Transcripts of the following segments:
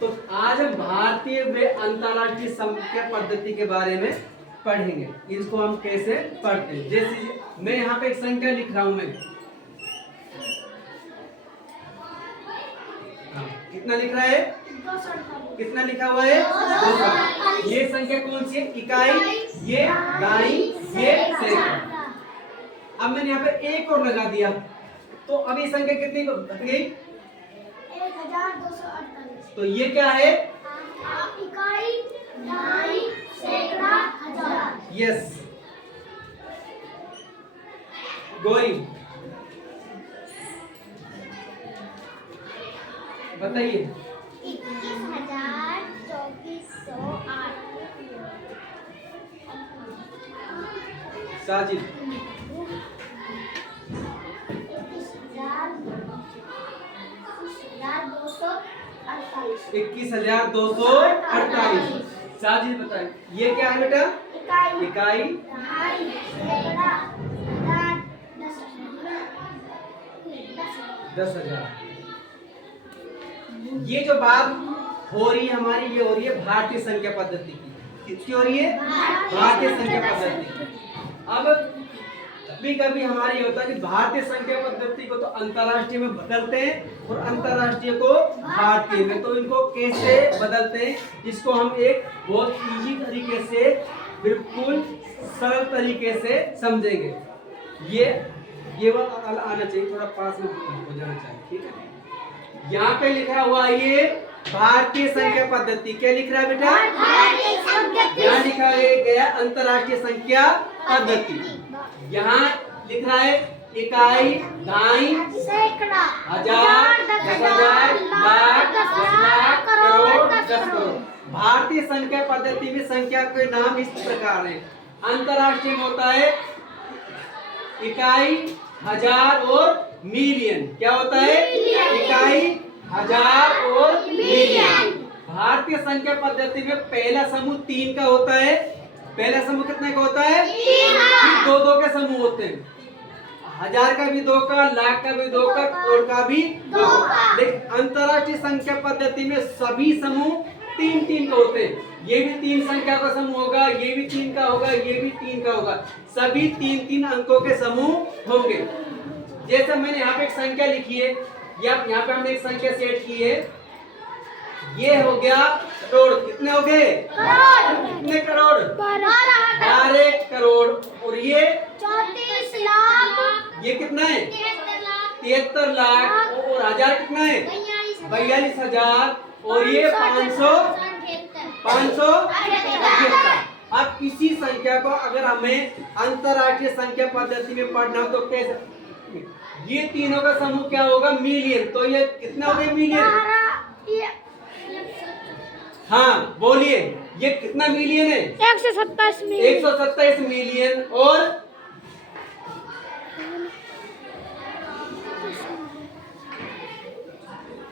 तो आज हम भारतीय व अंतरराष्ट्रीय संख्या पद्धति के बारे में पढ़ेंगे। इसको हम कैसे पढ़ते हैं। जैसे मैं यहाँ पे एक संख्या लिख रहा हूं, मैं कितना लिख रहा है, कितना लिखा हुआ है 200। ये संख्या कौन सी है, इकाई, ये दाई, ये सैकड़ा। अब मैंने यहाँ पे एक और लगा दिया, तो अब ये संख्या कितनी घट गई, 1248। तो ये क्या है, इकाई, दाई, सैकड़ा, हजार। यस गौरी बताइए। 21,2408। साजिद 21,248। साजिद बताइए ये क्या है बेटा, इकाई, दाई, सैकड़ा, हजार, 10,000। ये जो बात हो रही है हमारी, ये हो रही है भारतीय संख्या पद्धति की। किसकी हो रही है, भारतीय संख्या पद्धति की। अब कभी कभी हमारी होता है कि भारतीय संख्या पद्धति को तो अंतरराष्ट्रीय में बदलते हैं और अंतरराष्ट्रीय को भारतीय में। तो इनको कैसे बदलते हैं, इसको हम एक बहुत इजी तरीके से, बिल्कुल सरल तरीके से समझेंगे। ये बात आना चाहिए, थोड़ा पास में हो जाना चाहिए, ठीक है। यहाँ पे लिखा हुआ ये भारतीय संख्या पद्धति, क्या लिख रहा है बेटा, यहाँ लिखा गया अंतरराष्ट्रीय संख्या पद्धति। यहाँ लिख रहा है इकाई, दाई, सैकड़ा, हजार, 10,000, लाख, 10 लाख, करोड़, 10 करोड़। भारतीय संख्या पद्धति में संख्या के नाम इस प्रकार है। अंतरराष्ट्रीय में होता है इकाई, हजार और मिलियन। क्या होता है, इकाई, हजार और मिलियन। भारतीय संख्या पद्धति में पहला समूह 3 का होता है। पहला समूह कितने का होता है, 3। फिर 2-2 के समूह होते हैं, हजार का भी 2 का, लाख का भी 2 का, करोड़ का भी 2 का। लेकिन अंतरराष्ट्रीय संख्या पद्धति में सभी समूह 3-3 का होते हैं। ये भी 3 संख्या का समूह होगा, ये भी 3 का होगा, ये भी 3 का होगा। सभी 3-3 अंकों के समूह होंगे। जैसे मैंने यहाँ पे एक संख्या लिखी है, या यहाँ पे हमने एक संख्या सेट की है, ये हो गया करोड़। कितने हो गए, कितने करोड़, 12 करोड़। और ये 34 लाख, ये कितना है, 73 लाख। और हजार कितना है, 42,000। और ये 578। अब इसी संख्या को अगर हमें अंतरराष्ट्रीय संख्या पद्धति में पढ़ना हो तो कैसे, ये तीनों का समूह क्या होगा, मिलियन। तो ये कितना हो गया, मिलियन। हाँ बोलिए, ये कितना मिलियन है, 127 मिलियन। 127 मिलियन। और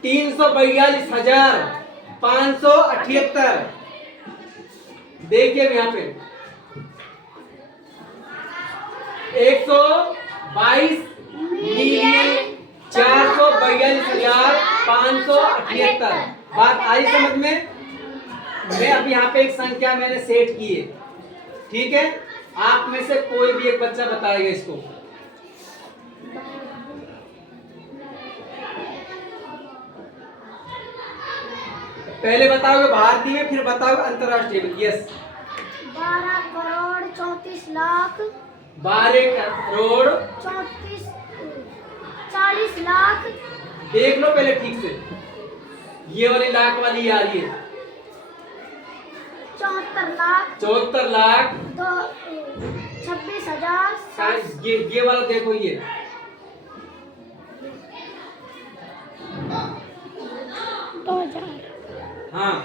342,578। देखिए यहाँ पे 122 मिलियन 442,578। बात आई समझ में। मैं अब यहाँ पे एक संख्या मैंने सेट की है, ठीक है। आप में से कोई भी एक बच्चा बताएगा इसको। पहले बताओगे भारतीय में, फिर बताओगे अंतरराष्ट्रीय में। यस 12 करोड़ 34 लाख, 12 करोड़ 40 लाख। देख लो पहले ठीक से, ये वाली लाख वाली आ रही है, 74 लाख 26,000। ये वाला देखो, ये 2000। हाँ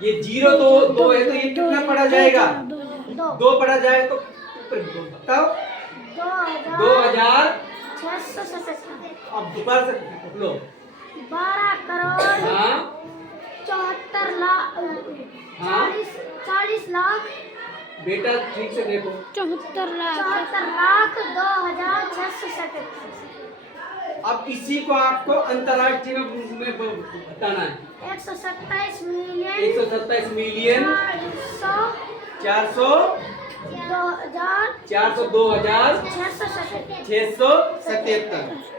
ये 0-2 है, तो ये कितना पड़ा जाएगा, 2 पड़ा जाएगा। तो बताओ 2,677। अब दोबारा से लो, 12 करोड़ हाँ 74 लाख, हाँ 40 लाख। बेटा ठीक से देखो, 74 लाख 2,677। अब इसी को आपको अंतरराष्ट्रीय में बताना है। 127 मिलियन 127 मिलियन 400 400 2000 677 677।